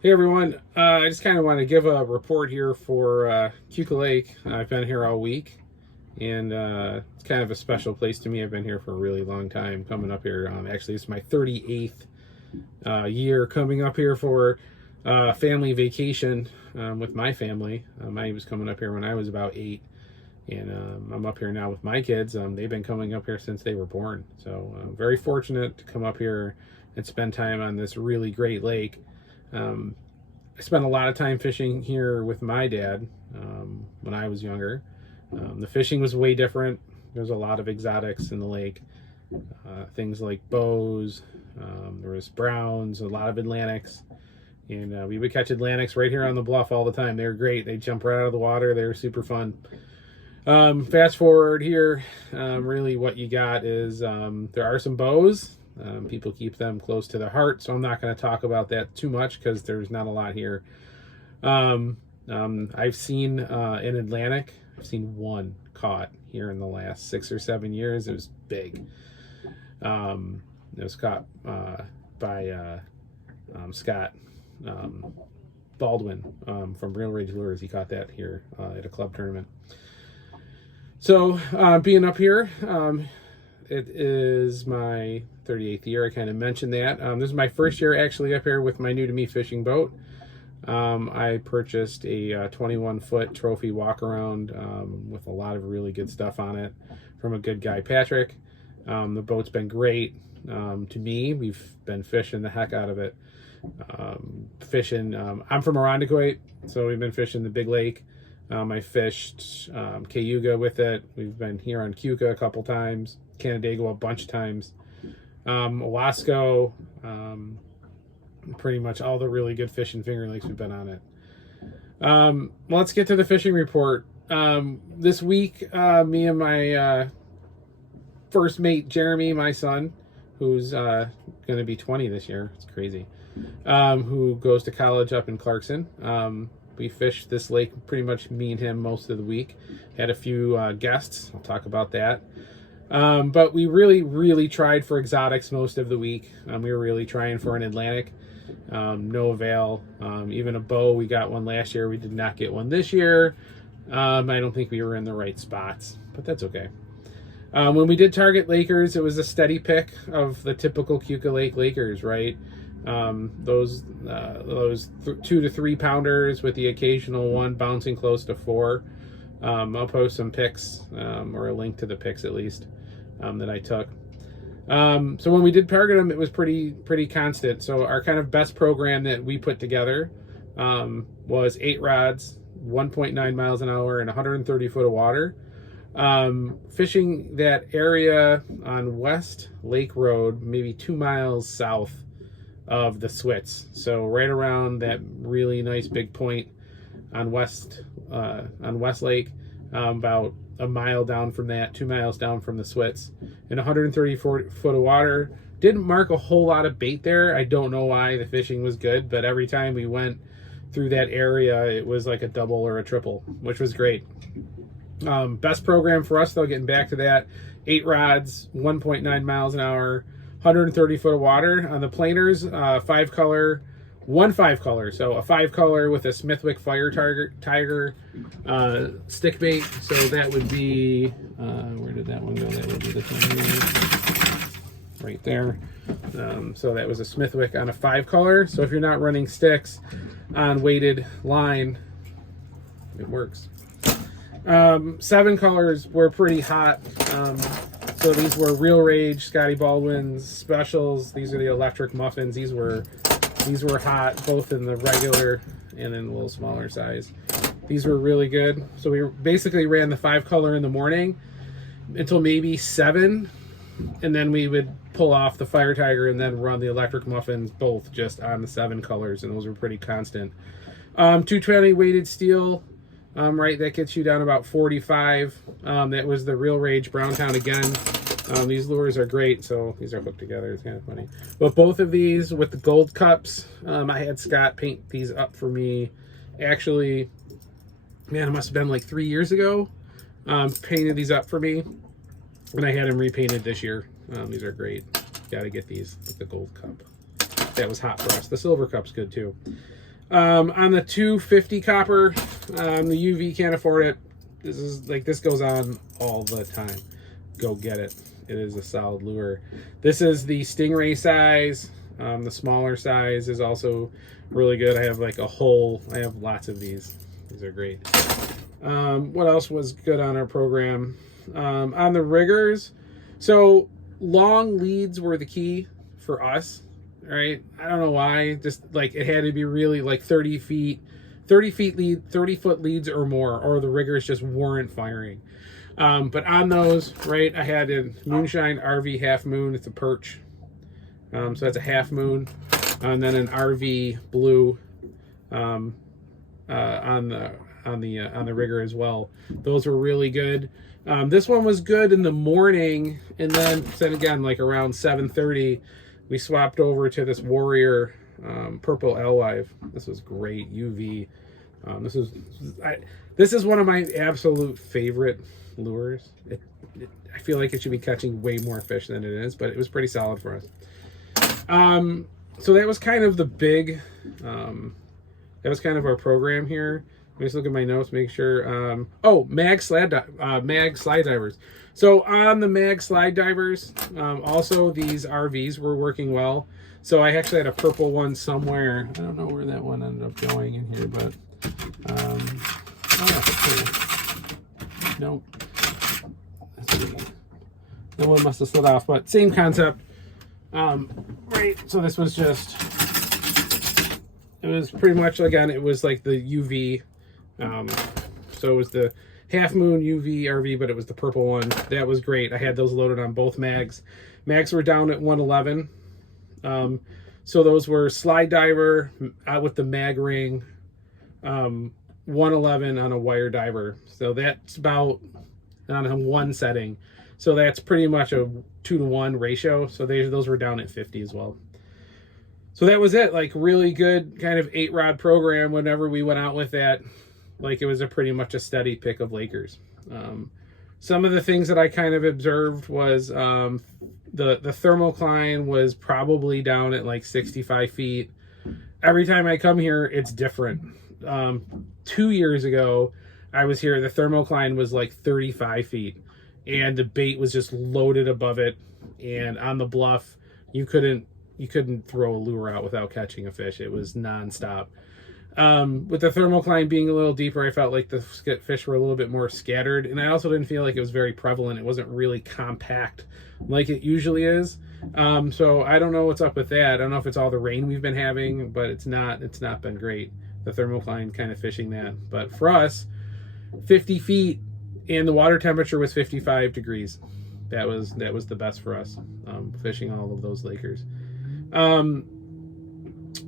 Hey everyone, I just kind of want to give a report here for Keuka Lake. I've been here all week, and it's kind of a special place to me. I've been here for a really long time, coming up here. Actually, it's my 38th year coming up here for family vacation with my family. I was coming up here when I was about 8, and I'm up here now with my kids. They've been coming up here since they were born, so I'm very fortunate to come up here and spend time on this really great lake. I spent a lot of time fishing here with my dad when I was younger. The fishing was way different. There's a lot of exotics in the lake, things like bows. There was browns, a lot of Atlantics, and we would catch Atlantics right here on the bluff all the time. They were great. They jump right out of the water. They were super fun. Fast forward here, really what you got is there are some bows. People keep them close to their heart, so I'm not going to talk about that too much because there's not a lot here. I've seen in Atlantic, I've seen one caught here in the last 6 or 7 years. It was big. It was caught by Scott Baldwin from Reel Rage Lures. He caught that here at a club tournament. So being up here, it is my 38th year. I kind of mentioned that. This is my first year actually up here with my new to me fishing boat. I purchased a 21-foot Trophy Walkaround with a lot of really good stuff on it from a good guy, Patrick. The boat's been great to me. We've been fishing the heck out of it. I'm from Irondequoit, so we've been fishing the big lake. I fished Keuka with it. We've been here on Keuka a couple times, Canandaigua a bunch of times, Owasco, pretty much all the really good fishing Finger Lakes we've been on it. Let's get to the fishing report. This week, me and my first mate, Jeremy, my son, who's going to be 20 this year, it's crazy, who goes to college up in Clarkson. We fished this lake, pretty much me and him most of the week. Had a few guests. I'll talk about that. But we really tried for exotics most of the week. We were really trying for an Atlantic. No avail. Even a bow, we got one last year. We did not get one this year. I don't think we were in the right spots, but that's okay. When we did target Lakers, it was a steady pick of the typical Keuka Lake Lakers, right? Those 2 to 3 pounders with the occasional one bouncing close to 4. I'll post some pics or a link to the pics at least that I took. So when we did target them, it was pretty constant. So our kind of best program that we put together was 8 rods, 1.9 miles an hour, and 130 foot of water. Fishing that area on West Lake Road, maybe 2 miles south of the Swits, so right around that really nice big point on West Lake, about a mile down from that, 2 miles down from the Swits, and 134 foot of water. Didn't mark a whole lot of bait there. I don't know why. The fishing was good, but every time we went through that area, it was like a double or a triple, which was great. Best program for us though, getting back to that, 8 rods, 1.9 miles an hour, 130 foot of water on the planers, 5-color, 5 color. So a 5-color with a Smithwick Firetiger stick bait. So that would be, where did that one go? That would be this one here, right there. So that was a Smithwick on a 5-color. So if you're not running sticks on weighted line, it works. 7 colors were pretty hot. So these were Reel Rage, Scotty Baldwin's specials. These are the electric muffins. These were hot, both in the regular and in a little smaller size. These were really good. So we basically ran the 5-color in the morning until maybe 7, and then we would pull off the Firetiger and then run the electric muffins both just on the 7 colors, and those were pretty constant. 220 weighted steel. Right, that gets you down about 45. That was the Reel Rage Browntown again. These lures are great, so these are hooked together. It's kind of funny. But both of these with the gold cups, I had Scott paint these up for me. Actually, man, it must have been like 3 years ago. Painted these up for me, and I had them repainted this year. These are great. Got to get these with the gold cup. That was hot for us. The silver cup's good too. On the 250 copper, the UV can't afford it. This goes on all the time. Go get it. It is a solid lure. This is the Stingray size. The smaller size is also really good. I have I have lots of these. These are great. What else was good on our program? On the riggers, so long leads were the key for us, right? I don't know why. Just it had to be really 30 foot leads or more, or the riggers just weren't firing. But on those, right, I had a Moonshine RV Half Moon. It's a perch, so that's a half moon, and then an RV Blue on the rigger as well. Those were really good. This one was good in the morning, and then again around 7:30, we swapped over to this Warrior purple alewife. This was great UV. This is one of my absolute favorite lures. I feel like it should be catching way more fish than it is, but it was pretty solid for us. So that was kind of the big, that was kind of our program here. Let me just look at my notes, make sure. Mag slide divers. So on the Mag slide divers, also these RVs were working well. So I actually had a purple one somewhere. I don't know where that one ended up going in here, but nope. That one must have slid off, but same concept. Right, so this was just, it was pretty much, again, it was like the UV. So it was the Half Moon UV RV, but it was the purple one. That was great. I had those loaded on both mags. Mags were down at 111. So those were slide diver with the mag ring, 111 on a wire diver. So that's about on one setting. So that's pretty much a 2-to-1 ratio. So those were down at 50 as well. So that was it. Really good kind of 8-rod program. Whenever we went out with that, it was pretty much a steady pick of Lakers. Some of the things that I kind of observed was the thermocline was probably down at 65 feet. Every time I come here, it's different. 2 years ago, I was here, the thermocline was 35 feet, and the bait was just loaded above it. And on the bluff, you couldn't throw a lure out without catching a fish. It was nonstop. With the thermocline being a little deeper, I felt like the fish were a little bit more scattered, and I also didn't feel like it was very prevalent. It wasn't really compact like it usually is. So I don't know what's up with that. I don't know if it's all the rain we've been having, but it's not been great, the thermocline kind of fishing that. But for us, 50 feet and the water temperature was 55 degrees. That was the best for us, fishing all of those Lakers.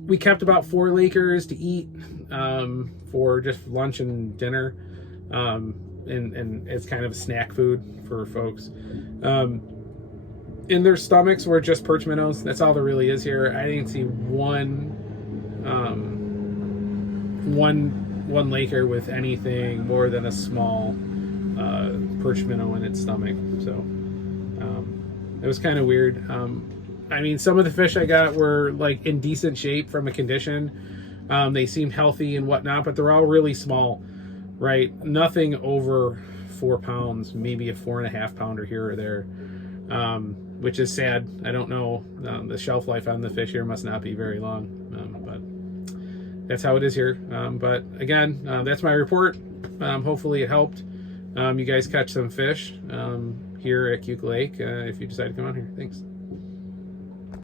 We kept about 4 Lakers to eat for just lunch and dinner, and it's kind of snack food for folks. In their stomachs were just perch minnows. That's all there really is here. I didn't see one Laker with anything more than a small perch minnow in its stomach. So it was kind of weird. I mean, some of the fish I got were in decent shape from a condition. They seemed healthy and whatnot, but they're all really small, right? Nothing over 4 pounds, maybe a 4.5 pounder here or there, which is sad. I don't know. The shelf life on the fish here must not be very long, but that's how it is here. But again, that's my report. Hopefully it helped you guys catch some fish here at Keuka Lake if you decide to come out here. Thanks.